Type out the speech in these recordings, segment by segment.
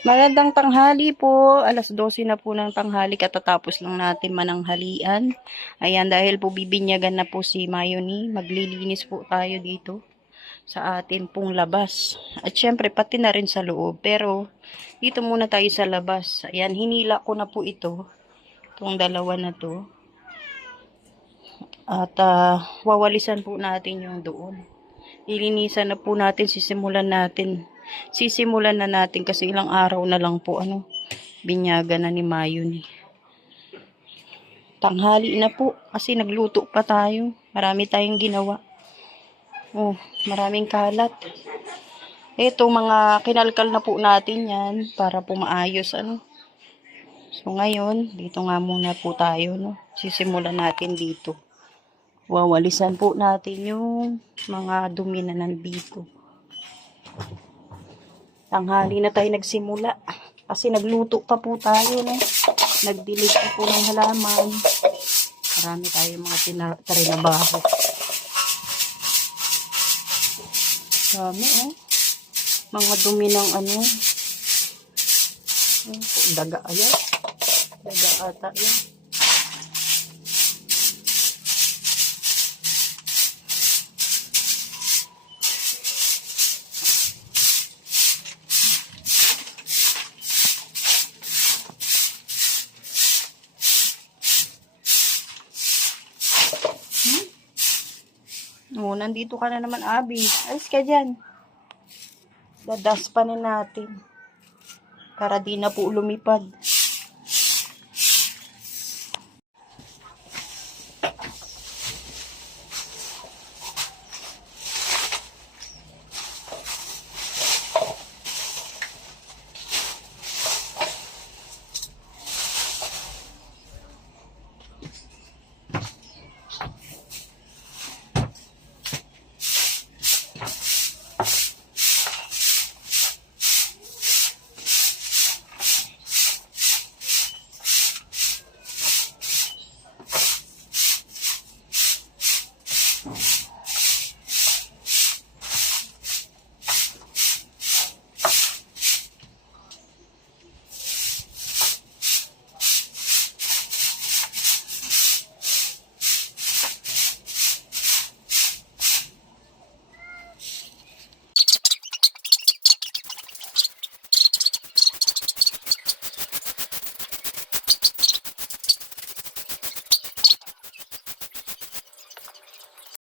Magandang tanghali po. Alas 12 na po ng tanghali katatapos lang natin mananghalian. Ayan, dahil po bibinyagan na po si Mayoni, maglilinis po tayo dito sa atin pong labas. At syempre, pati na rin sa loob. Pero, dito muna tayo sa labas. Ayan, hinila ko na po ito. Itong dalawa na to. At wawalisan po natin yung doon. Lilinisan na po natin, sisimulan na natin kasi ilang araw na lang po binyaga na ni Mayoni. Tanghali na po kasi nagluto pa tayo. Marami tayong ginawa. Oh, maraming kalat. Ito mga kinalkal na po natin yan para po maayos So ngayon, dito nga muna po tayo Sisimulan natin dito. Wawalisan po natin yung mga dumi na nandito. Tanghali na tayo nagsimula. Kasi nagluto pa po tayo, Nagdilig po ng halaman. Marami tayong mga trinabaho. Dami, Mga dumi ng daga ayan. Daga ata yan. Nandito ka na naman, Abi. Alis ka dyan. Dadaspanin natin. Para di na po lumipad.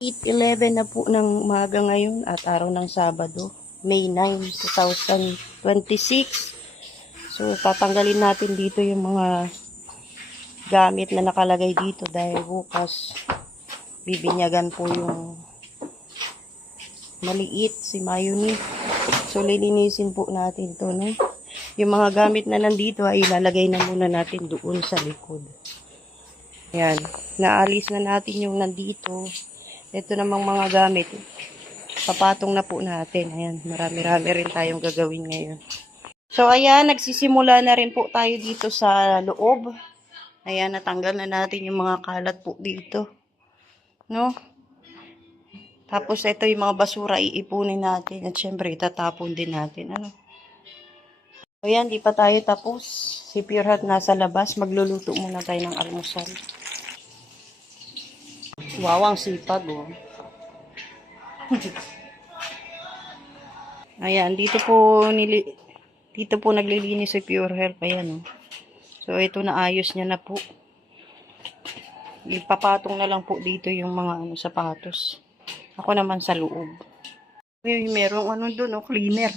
Eight 11 na po ng umaga ngayon at araw ng Sabado, May 9, 2026. So, tatanggalin natin dito yung mga gamit na nakalagay dito dahil bukas bibinyagan po yung maliit si Mayoni. So, lilinisin po natin to, Yung mga gamit na nandito ay ilalagay na muna natin doon sa likod. Yan. Naalis na natin yung nandito. Ito namang mga gamit. Papatong na po natin. Ayan. Marami-rami rin tayong gagawin ngayon. So, ayan. Nagsisimula na rin po tayo dito sa loob. Ayan. Natanggal na natin yung mga kalat po dito. Tapos, ito yung mga basura iipunin natin. At syempre, itatapon din natin. Ayan. Di pa tayo tapos. Si Pure Heart nasa labas. Magluluto muna tayo ng almusal. Wow, ang sipag, Ayan, dito po naglilinis si Pure Health. Ayan, So, ito na ayos niya na po. Ipapatong na lang po dito yung mga sapatos. Ako naman sa loob. Merong doon, cleaner.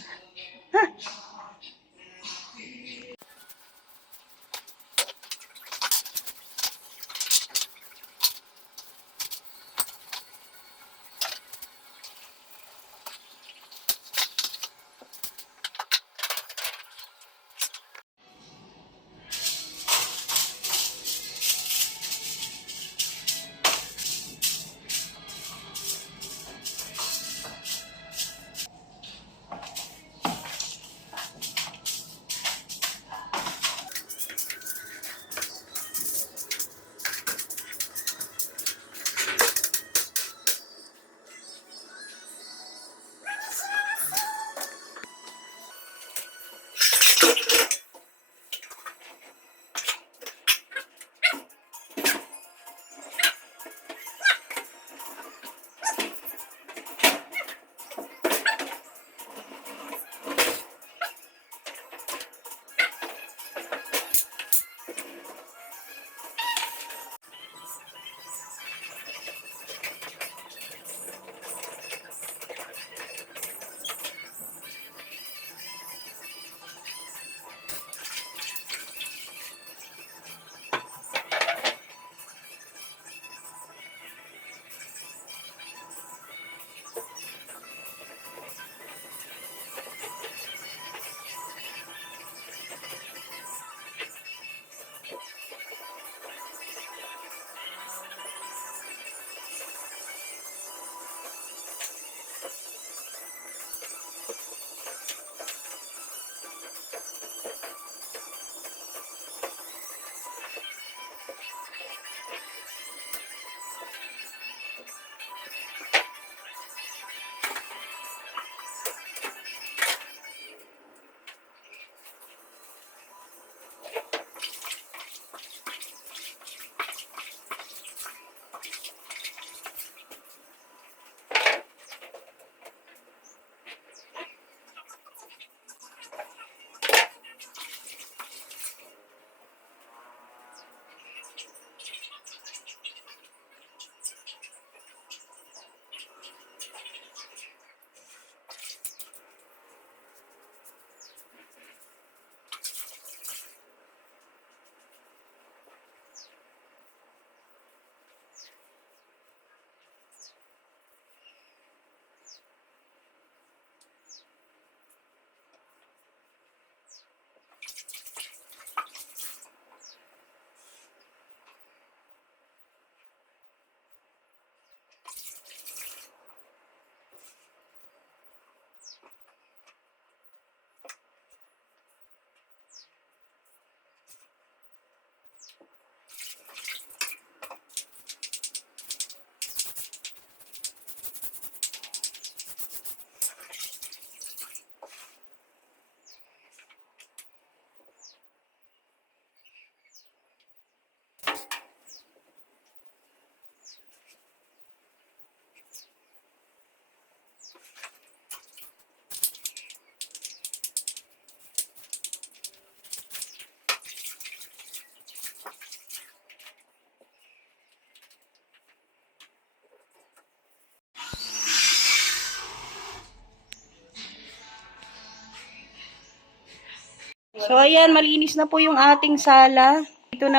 So ayan, malinis na po yung ating sala. Dito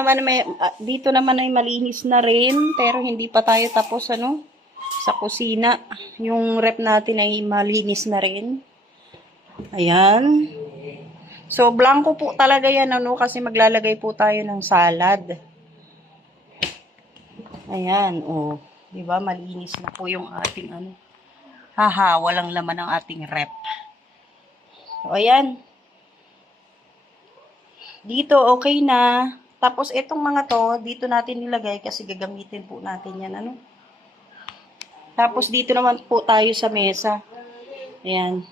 naman ay malinis na rin, pero hindi pa tayo tapos sa kusina. Yung rep natin ay malinis na rin. Ayan. So blanco po talaga yan kasi maglalagay po tayo ng salad. Ayan, oh. 'Di ba? Malinis na po yung ating Haha, walang laman ang ating rep. So ayan. Dito, okay na. Tapos, itong mga to, dito natin nilagay kasi gagamitin po natin yan, Tapos, dito naman po tayo sa mesa. Ayan.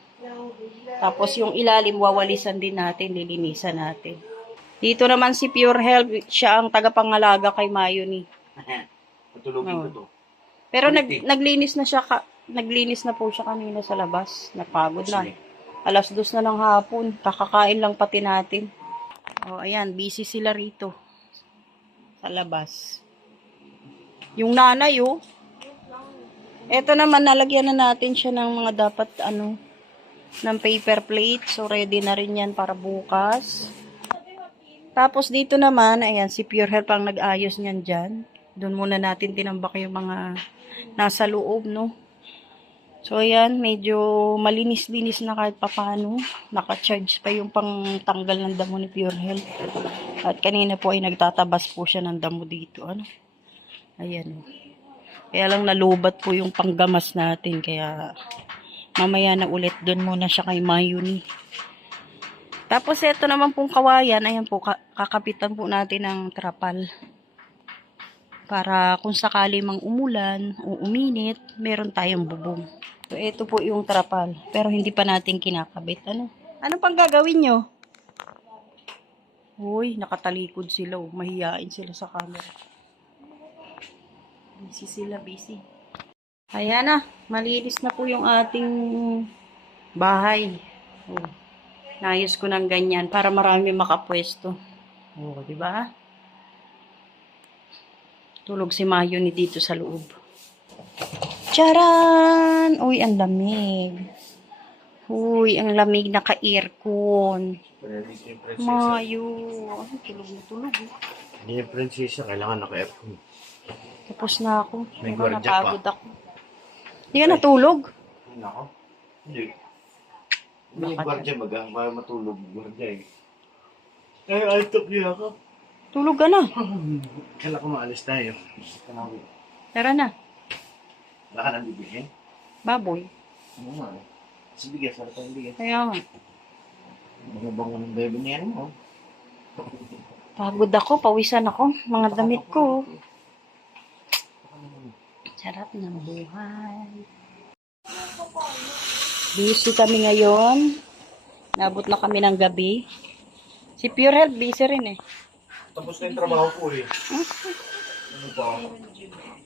Tapos, yung ilalim, wawalisan din natin, lilinisan natin. Dito naman si Pure Health, siya ang tagapangalaga kay Mayoni. Patulogin ko to. Pero naglinis na po siya kanina sa labas. Napagod na. 2:00 na ng hapon. Kakakain lang pati natin. Oh, ayan, busy sila rito. Sa labas. Yung nanay, Eto naman, nalagyan na natin siya ng mga dapat, ng paper plate. So, ready na rin yan para bukas. Tapos, dito naman, ayan, si Pure Health ang nag-ayos niyan dyan. Doon muna natin tinambak yung mga nasa loob, So, ayan, medyo malinis-linis na kahit papano. Naka-charge pa yung pang-tanggal ng damo ni Pure Health. At kanina po ay nagtatabas po siya ng damo dito. Ayan. Kaya lang nalubat po yung panggamas natin. Kaya mamaya na ulit doon muna siya kay Mayoni. Tapos, ito naman pong kawayan. Ayan po, kakapitan po natin ng trapal. Para kung sakali mang umulan o uminit, meron tayong bubong. So, ito po yung trapal. Pero hindi pa natin kinakabit. Ano pang gagawin nyo? Uy, nakatalikod sila. Oh. Mahihain sila sa camera. Busy sila, busy. Ayan na. Malinis na po yung ating bahay. Oh. Nayos ko ng ganyan para marami makapwesto. Oh, di ba? Tulog si Mayo ni dito sa loob. Charan! Uy, ang lamig. Uy, ang lamig, naka-aircon. Mayo. Ay, tulog na tulog. Hindi yung prinsesa, kailangan naka-aircon. Tapos na ako. May Pero gwardiya napagod ako. Hindi ka natulog? Ano ako? Hindi. Hindi yung gwardiya baga, para matulog gwardiya eh. Ay, altok niya ako. Tulog ka na. Kailan ko maalis tayo. Tara na. Baka nang bibigyan? Baboy. Ano nga eh. Kasi bigas, sarap ang bigas. Kaya nga. Bango-bango ng bebe niya mo. Pagod ako, pawisan ako. Mga damit ko. Sarap ng buhay. Busy kami ngayon. Nabot na kami ng gabi. Si Pure Health busy rin eh. Tapos na yung trabaho ko eh. Ano pa?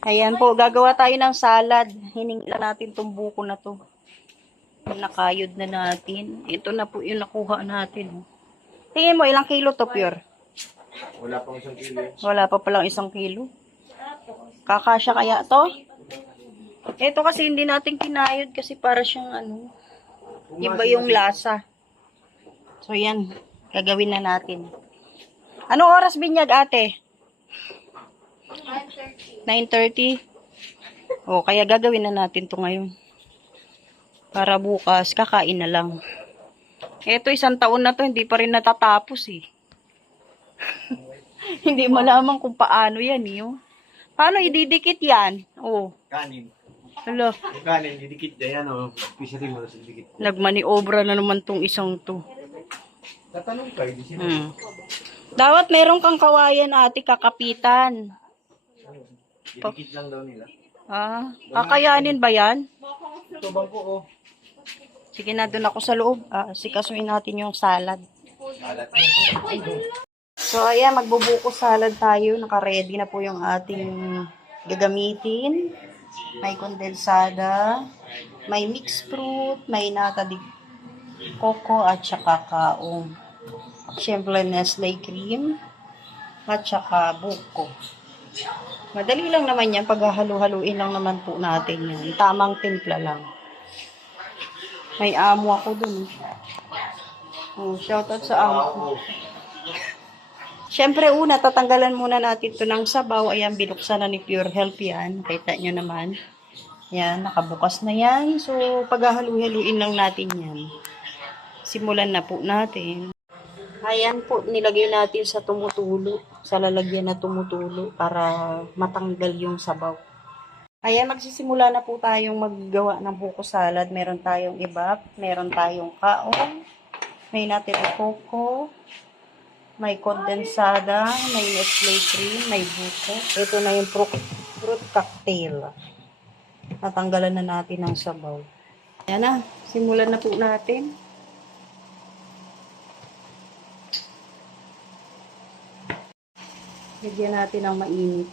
Ayan po, gagawa tayo ng salad. Hiningi lang natin tong buko na to. Nakayod na natin. Ito na po yung nakuha natin. Tingin mo, ilang kilo to, Pure? Wala pang 1 kilo. Wala pa palang 1 kilo. Kakasya kaya to? Ito kasi hindi natin kinayod kasi para siyang ano, iba yung lasa. So yan, gagawin na natin. Anong oras binyag, ate? 9:30. O, kaya gagawin na natin to ngayon. Para bukas, kakain na lang. Ito, 1 taon na to, hindi pa rin natatapos eh. Hindi malaman kung paano yan eh. Oh. Paano ididikit yan? Oh. Kanin. Hala, Yung kanin, didikit na yan o. Pisarin mo na sa dikit. nagmaniobra na naman tong isang to. Tatanong ka, hindi sila. Dapat meron kang kawayan, ate, kakapitan. Didikit lang daw nila. Ah, kakayanin ba yan? Ito bang po oh. Sige na, doon ako sa loob. Sikasuin natin yung salad. Alat. So, ayan, magbubuko salad tayo. Naka-ready na po yung ating gagamitin. May kondensada, may mixed fruit, may nata di coco at saka kaong. Siyempre, Nestle cream at saka buko. Madali lang naman yan. Paghahalu-haluin lang naman po natin yan. Tamang timpla lang. May amo ako dun. Oh, shoutout sa amo ko. Siyempre, una, tatanggalan muna natin ito ng sabaw. Ayan, binuksan na ni Pure Health yan. Kita nyo naman. Yan, nakabukas na yan. So, paghahalu-haluin lang natin yan. Simulan na po natin. Ayan po, nilagay natin sa tumutulo. Sa lalagyan na tumutulo para matanggal yung sabaw. Ayan, magsisimula na po tayong maggawa ng buko salad. Meron tayong ibap, meron tayong kaong, may natira coco, may kondensada, may Nestle cream, may buko. Ito na yung fruit cocktail. Natanggalan na natin ng sabaw. Ayan na, simulan na po natin. Lagyan natin ng mainit.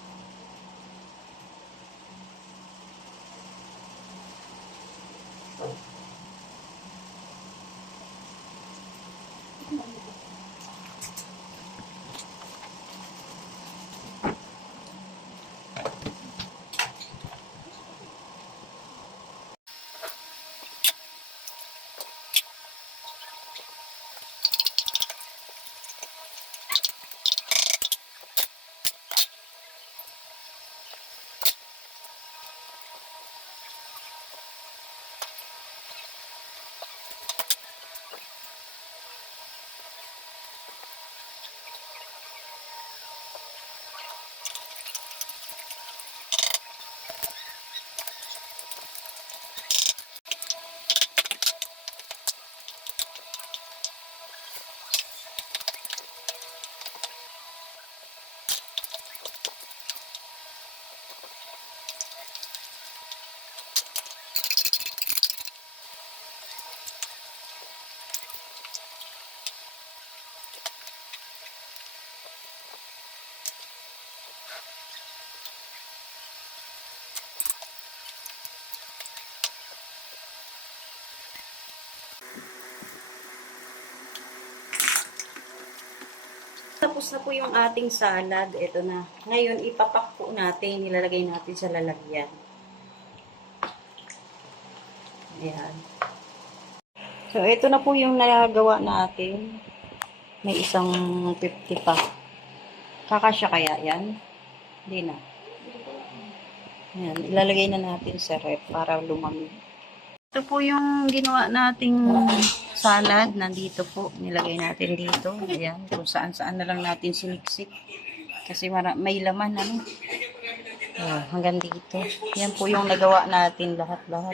tapos na po yung ating salad. Ito na. Ngayon, ipapak po natin. Nilalagay natin sa lalagyan. Ayan. So, ito na po yung nagawa natin. May isang 50 pa. Kakasya kaya yan? Hindi na. Ayan. Ilalagay na natin sa ref para lumamig. Ito po yung ginawa nating salad. Nandito po. Nilagay natin dito. Ayan. Kung saan-saan na lang natin siniksik. Kasi may laman. Ano? Ayan, hanggang dito. Yan po yung nagawa natin lahat-lahat.